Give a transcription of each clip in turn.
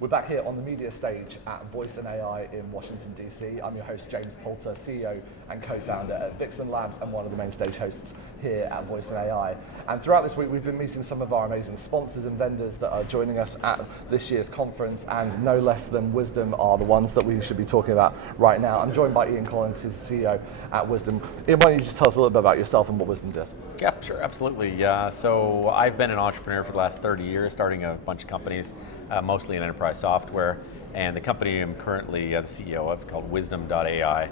We're back here on the media stage at Voice and AI in Washington, DC. I'm your host, James Poulter, CEO and co-founder at Vixen Labs and one of the main stage hosts here at Voice and AI. And throughout this week, we've been meeting some of our amazing sponsors and vendors that are joining us at this year's conference, and no less than Wysdom are the ones that we should be talking about right now. I'm joined by Ian Collins, who's the CEO at Wysdom. Ian, why don't you just tell us a little bit about yourself and what Wysdom does? Yeah, sure, absolutely. So I've been an entrepreneur for the last 30 years, starting a bunch of companies, mostly in enterprise software. And the company I'm currently the CEO of, called Wysdom.ai,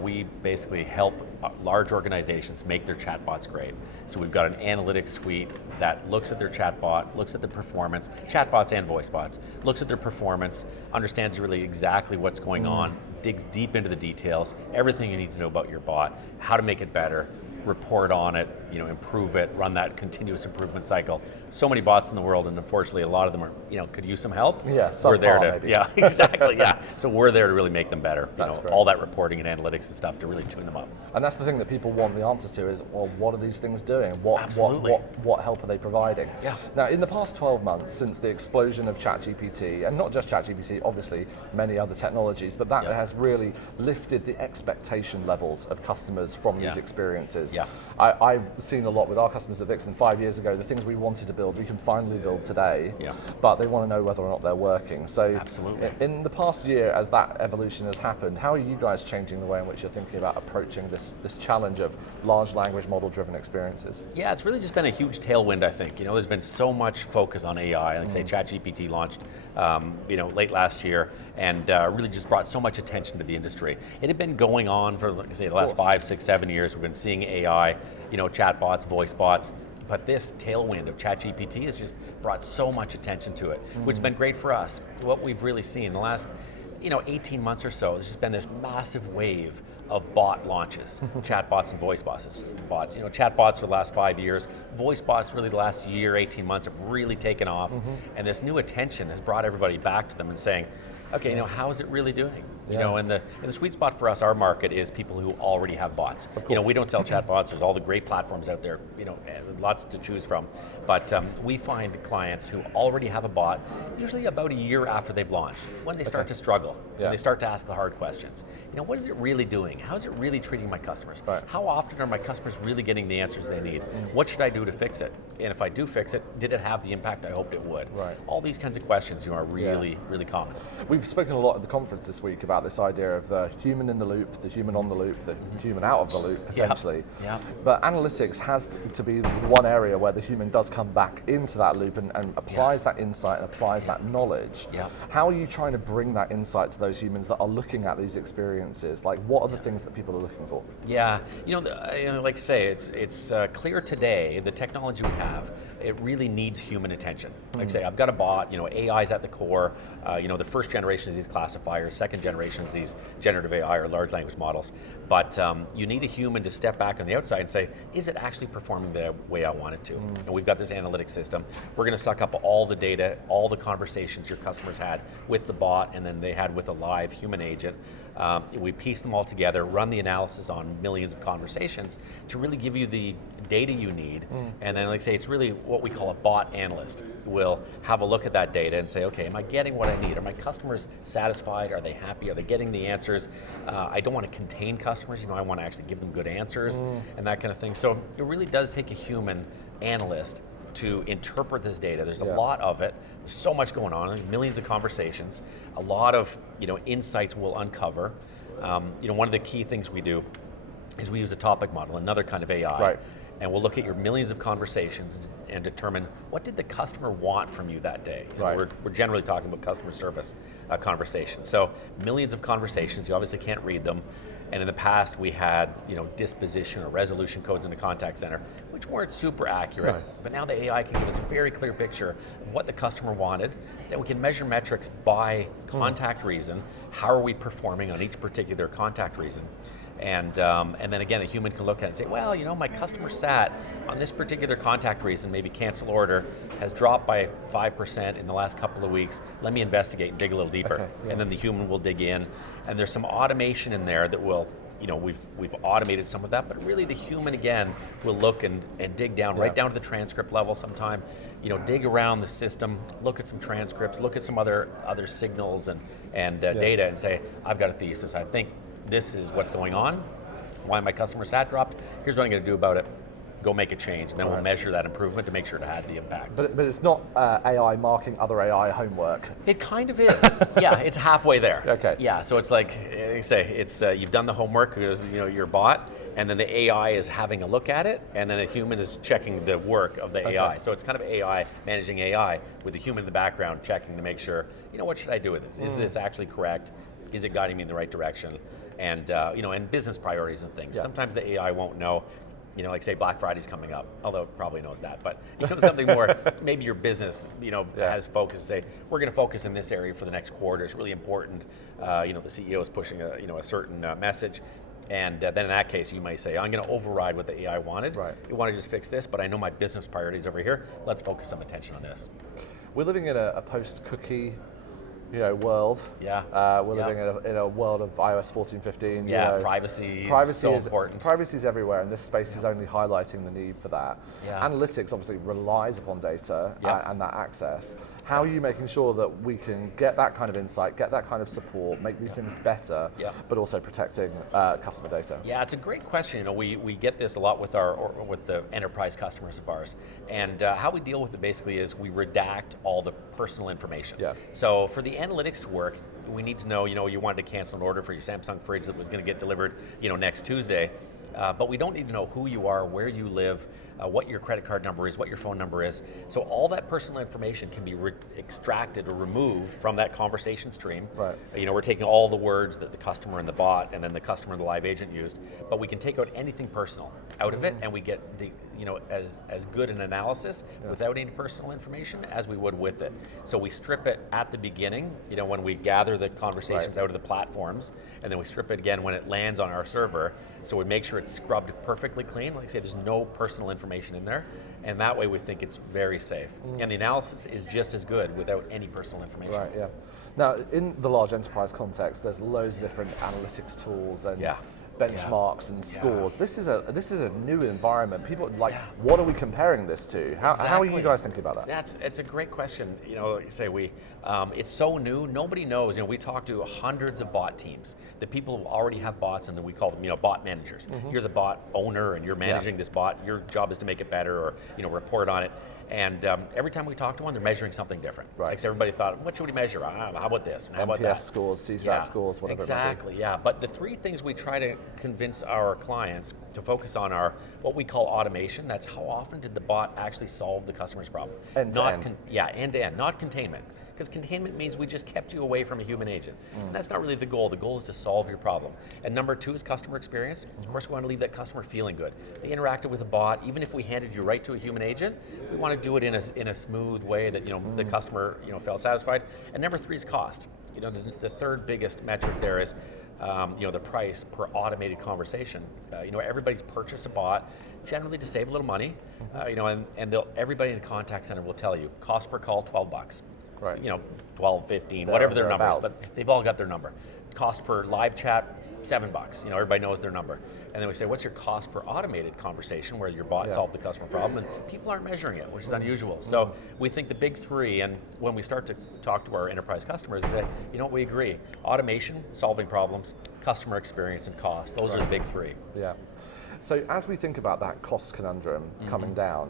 we basically help large organizations make their chatbots great. So we've got an analytics suite that looks at their chatbot, looks at the performance, chatbots and voice bots, looks at their performance, understands really exactly what's going on, digs deep into the details, everything you need to know about your bot, how to make it better, report on it, improve it, run that continuous improvement cycle. So many bots in the world, and unfortunately a lot of them are, could use some help. Yeah, we're there to, maybe. Yeah, exactly, yeah. So we're there to really make them better. That's great. All that reporting and analytics and stuff to really tune them up. And that's the thing that people want the answers to is, well, what are these things doing? Absolutely. What help are they providing? Yeah. Now, in the past 12 months, since the explosion of ChatGPT, and not just ChatGPT, obviously many other technologies, but that has really lifted the expectation levels of customers from these experiences. Yeah. I've seen a lot with our customers at Vixen 5 years ago. The things we wanted to build, we can finally build today, but they want to know whether or not they're working. So absolutely. In the past year, as that evolution has happened, how are you guys changing the way in which you're thinking about approaching this challenge of large language model driven experiences? Yeah, it's really just been a huge tailwind, I think. There's been so much focus on AI. Like say ChatGPT launched late last year and really just brought so much attention to the industry. It had been going on for, like I say, the last 5, 6, 7 years. We've been seeing AI, chatbots, voice bots, but this tailwind of ChatGPT has just brought so much attention to it, which has been great for us. What we've really seen in the last 18 months or so, there's just been this massive wave of bot launches, chatbots and voice bots. Chatbots for the last 5 years, voice bots really the last year, 18 months have really taken off, and this new attention has brought everybody back to them and saying, okay, how is it really doing? And the sweet spot for us, our market, is people who already have bots. We don't sell chatbots. There's all the great platforms out there, lots to choose from. But we find clients who already have a bot, usually about a year after they've launched, when they start to struggle, when they start to ask the hard questions. What is it really doing? How is it really treating my customers? Right. How often are my customers really getting the answers they need? What should I do to fix it? And if I do fix it, did it have the impact I hoped it would? Right. All these kinds of questions are really, really common. We've spoken a lot at the conference this week about this idea of the human in the loop, the human on the loop, the human out of the loop, potentially. Yeah. But analytics has to be one area where the human does come back into that loop and applies that insight and applies that knowledge. How are you trying to bring that insight to those humans that are looking at these experiences? Like, what are the things that people are looking for? Yeah, like I say, it's clear today, the technology we have, it really needs human attention. Like I say, I've got a bot, AI's at the core, the first generation is these classifiers, second generation is these generative AI or large language models, but you need a human to step back on the outside and say, is it actually performing the way I want it to? And we've got this analytics system. We're going to suck up all the data, all the conversations your customers had with the bot and then they had with a live human agent. We piece them all together, run the analysis on millions of conversations to really give you the data you need. And then, like I say, it's really what we call a bot analyst. We'll have a look at that data and say, okay, am I getting what I need? Are my customers satisfied? Are they happy? Are they getting the answers? I don't want to contain customers. I want to actually give them good answers and that kind of thing. So it really does take a human analyst to interpret this data. There's a lot of it. There's so much going on. There's millions of conversations. A lot of insights we'll uncover. One of the key things we do is we use a topic model, another kind of AI. Right. And we'll look at your millions of conversations and determine what did the customer want from you that day. We're generally talking about customer service conversations. So millions of conversations, you obviously can't read them. And in the past, we had disposition or resolution codes in the contact center, which weren't super accurate. Right. But now the AI can give us a very clear picture of what the customer wanted. Then we can measure metrics by contact reason. How are we performing on each particular contact reason? And then again, a human can look at it and say, well, my customer sat on this particular contact reason, maybe cancel order, has dropped by 5% in the last couple of weeks. Let me investigate and dig a little deeper. And then the human will dig in. And there's some automation in there that will we've automated some of that, but really the human again will look and dig down right down to the transcript level sometime, dig around the system, look at some transcripts, look at some other signals and data and say, I've got a thesis. I think this is what's going on. Why my customer sat dropped? Here's what I'm going to do about it. Go make a change, and then we'll measure that improvement to make sure it had the impact. But it's not AI marking other AI homework. It kind of is. Yeah, it's halfway there. Okay. Yeah, so it's like you say, it's you've done the homework, because your bot, and then the AI is having a look at it, and then a human is checking the work of the AI. So it's kind of AI managing AI with the human in the background checking to make sure, what should I do with this? Is this actually correct? Is it guiding me in the right direction? And and business priorities and things. Sometimes the AI won't know. Like say Black Friday's coming up, although it probably knows that, but something more, maybe your business, has focus, say, we're going to focus in this area for the next quarter, it's really important, the CEO is pushing a certain message, and then in that case, you might say, I'm going to override what the AI wanted, you want to just fix this, but I know my business priorities over here, let's focus some attention on this. We're living in a post-cookie world. We're living in a world of iOS 14, 15. Privacy is so important. Privacy is everywhere, and this space is only highlighting the need for that. Analytics obviously relies upon data and that access. How are you making sure that we can get that kind of insight, get that kind of support, make these things better, but also protecting customer data? Yeah, it's a great question. We get this a lot with the enterprise customers of ours, and how we deal with it basically is we redact all the personal information. So for the analytics to work, we need to know, you wanted to cancel an order for your Samsung fridge that was going to get delivered, next Tuesday. But we don't need to know who you are, where you live, what your credit card number is, what your phone number is. So all that personal information can be extracted or removed from that conversation stream. We're taking all the words that the customer and the bot and then the customer and the live agent used, but we can take out anything personal out of it, and we get the as good an analysis without any personal information as we would with it. So we strip it at the beginning, when we gather the conversations out of the platforms, and then we strip it again when it lands on our server. So we make sure it's scrubbed perfectly clean. Like I say, there's no personal information in there, and that way we think it's very safe. And the analysis is just as good without any personal information. Now, in the large enterprise context, there's loads of different analytics tools and benchmarks and scores. This is a new environment. People what are we comparing this to? How are you guys thinking about that? It's a great question. Like you say, it's so new. Nobody knows. We talk to hundreds of bot teams. The people who already have bots, and then we call them bot managers. You're the bot owner, and you're managing this bot. Your job is to make it better, or report on it. And every time we talk to one, they're measuring something different. Like everybody thought, what should we measure? How about this? How about that? NPS scores, CSAT scores, whatever. Exactly. But the three things we try to convince our clients to focus on are what we call automation. That's how often did the bot actually solve the customer's problem? End to end. End to end, not containment. Because containment means we just kept you away from a human agent. And that's not really the goal. The goal is to solve your problem. And number two is customer experience. Of course, we want to leave that customer feeling good. They interacted with a bot. Even if we handed you right to a human agent, we want to do it in a smooth way that the customer felt satisfied. And number three is cost. The third biggest metric there is the price per automated conversation. Everybody's purchased a bot generally to save a little money. And everybody in a contact center will tell you cost per call $12. 12, 15, whatever their number is, but they've all got their number. Cost per live chat, $7. Everybody knows their number. And then we say, what's your cost per automated conversation where your bot solved the customer problem? And people aren't measuring it, which is unusual. So we think the big three, and when we start to talk to our enterprise customers, is that, we agree. Automation, solving problems, customer experience, and cost. Those are the big three. So as we think about that cost conundrum coming down,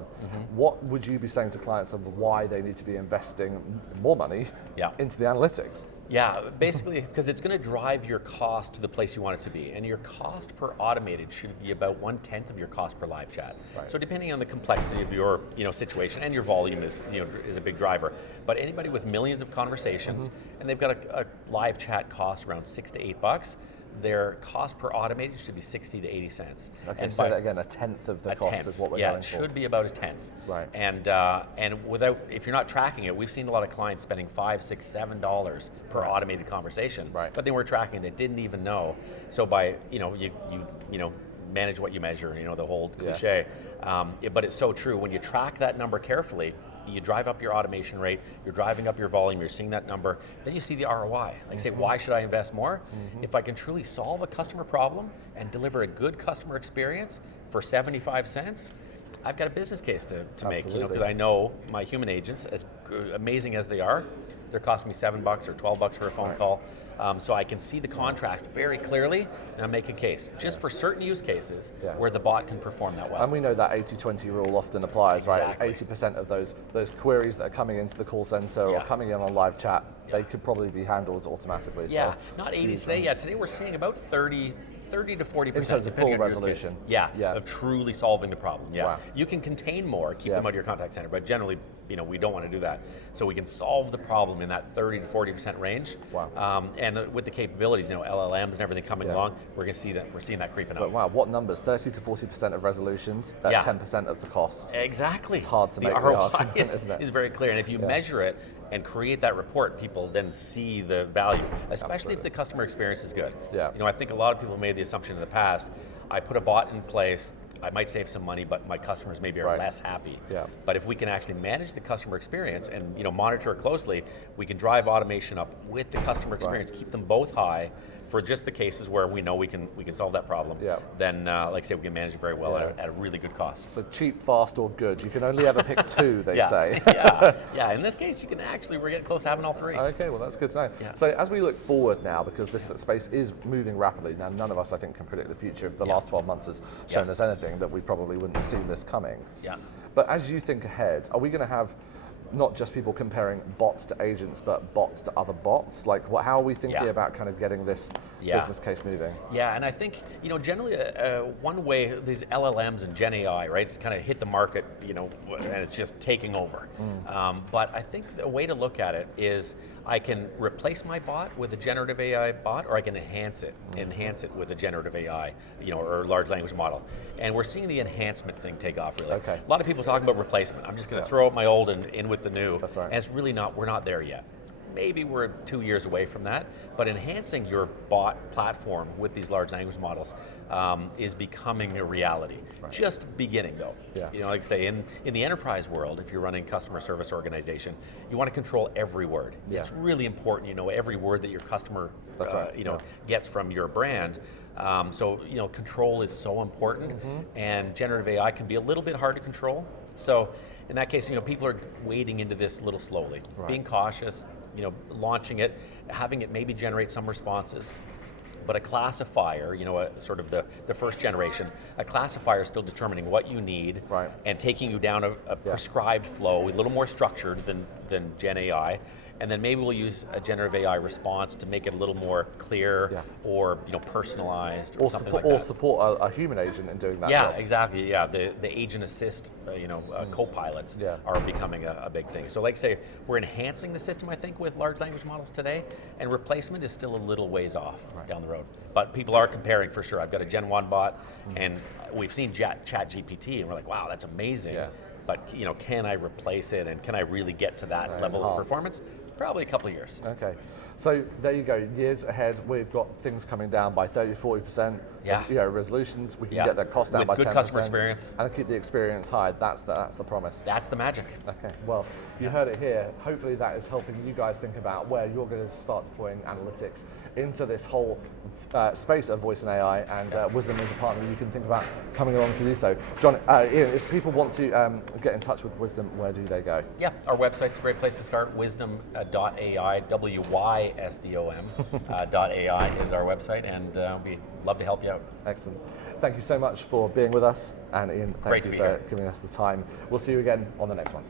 what would you be saying to clients of why they need to be investing more money into the analytics? Basically, because it's going to drive your cost to the place you want it to be. And your cost per automated should be about 1/10 of your cost per live chat. So depending on the complexity of your situation, and your volume is a big driver. But anybody with millions of conversations, and they've got a live chat cost around $6 to $8, their cost per automated should be 60 to 80 cents. And so that again, 1/10 of the cost is what we're going for. Yeah, it should be about 1/10. And if you're not tracking it, we've seen a lot of clients spending $5, $6, $7 per automated conversation. But they weren't tracking it, they didn't even know. So by you manage what you measure, the whole cliche. But it's so true. When you track that number carefully, you drive up your automation rate, you're driving up your volume, you're seeing that number, then you see the ROI. Say, why should I invest more? If I can truly solve a customer problem and deliver a good customer experience for 75 cents, I've got a business case to make, because I know my human agents, as amazing as they are, they're costing me $7 or $12 for a phone call. So I can see the contrast very clearly and make a case, just for certain use cases where the bot can perform that well. And we know that 80-20 rule often applies, Exactly. right? 80% of those queries that are coming into the call center or coming in on live chat, they could probably be handled automatically. Yeah, so not 80 today. Today we're seeing about 30 to 40%, in terms of full resolution. Of truly solving the problem. Wow. You can contain more, keep them out of your contact center, but generally, we don't want to do that. So we can solve the problem in that 30 to 40% range. Wow. And with the capabilities, LLMs and everything coming along, we're seeing that creeping up. But wow, what numbers? 30 to 40% of resolutions at 10% of the cost. Exactly. It's hard to make the ROI argument, isn't it? is very clear, and if you measure it and create that report, people then see the value, especially if the customer experience is good. Yeah. I think a lot of people made the assumption in the past, I put a bot in place, I might save some money, but my customers maybe are less happy. Yeah. But if we can actually manage the customer experience and monitor it closely, we can drive automation up with the customer experience, keep them both high for just the cases where we know we can solve that problem. Then, like I say, we can manage it very well at a really good cost. So cheap, fast, or good. You can only ever pick two, they say. In this case, we're getting close to having all three. Okay, well that's good to know. So as we look forward now, because this space is moving rapidly, now none of us I think can predict the future. If the last 12 months has shown us anything, that we probably wouldn't have seen this coming. But as you think ahead, are we going to have not just people comparing bots to agents, but bots to other bots? Like, how are we thinking about kind of getting this business case moving? Yeah, and I think, generally one way, these LLMs and Gen AI, right, it's kind of hit the market, and it's just taking over. But I think the way to look at it is I can replace my bot with a generative AI bot, or I can enhance it with a generative AI, or large language model. And we're seeing the enhancement thing take off really. Okay. A lot of people talking about replacement. I'm just going to throw out my old and in with the new. That's right. And it's really we're not there yet. Maybe we're 2 years away from that, but enhancing your bot platform with these large language models is becoming a reality. Just beginning though. Like I say, in the enterprise world, if you're running customer service organization, you want to control every word. It's really important, every word that your customer gets from your brand. So control is so important, and generative AI can be a little bit hard to control. So in that case, people are wading into this a little slowly, being cautious, launching it, having it maybe generate some responses. But a classifier, sort of the first generation, a classifier is still determining what you need and taking you down a prescribed flow, a little more structured than Gen AI. And then maybe we'll use a generative AI response to make it a little more clear or personalized or something like that. Or support a human agent in doing that. Yeah, exactly. Yeah, the agent assist, co-pilots are becoming a big thing. So like I say, we're enhancing the system, I think, with large language models today, and replacement is still a little ways off down the road. But people are comparing for sure. I've got a Gen 1 bot, and we've seen ChatGPT, and we're like, wow, that's amazing. But can I replace it, and can I really get to that level of performance? Probably a couple of years. Okay, so there you go. Years ahead, we've got things coming down by 30-40%. Resolutions. We can get that cost down by 10%. With good customer experience. And keep the experience high. That's the promise. That's the magic. Okay, well, you heard it here. Hopefully that is helping you guys think about where you're going to start deploying analytics into this whole space of voice and AI, and Wysdom is a partner you can think about coming along to do so. John, Ian, if people want to get in touch with Wysdom, where do they go? Yeah, our website's a great place to start, wysdom.ai, WYSDOM.ai is our website, and we'd love to help you out. Excellent. Thank you so much for being with us, and Ian, thank you for giving us the time. We'll see you again on the next one.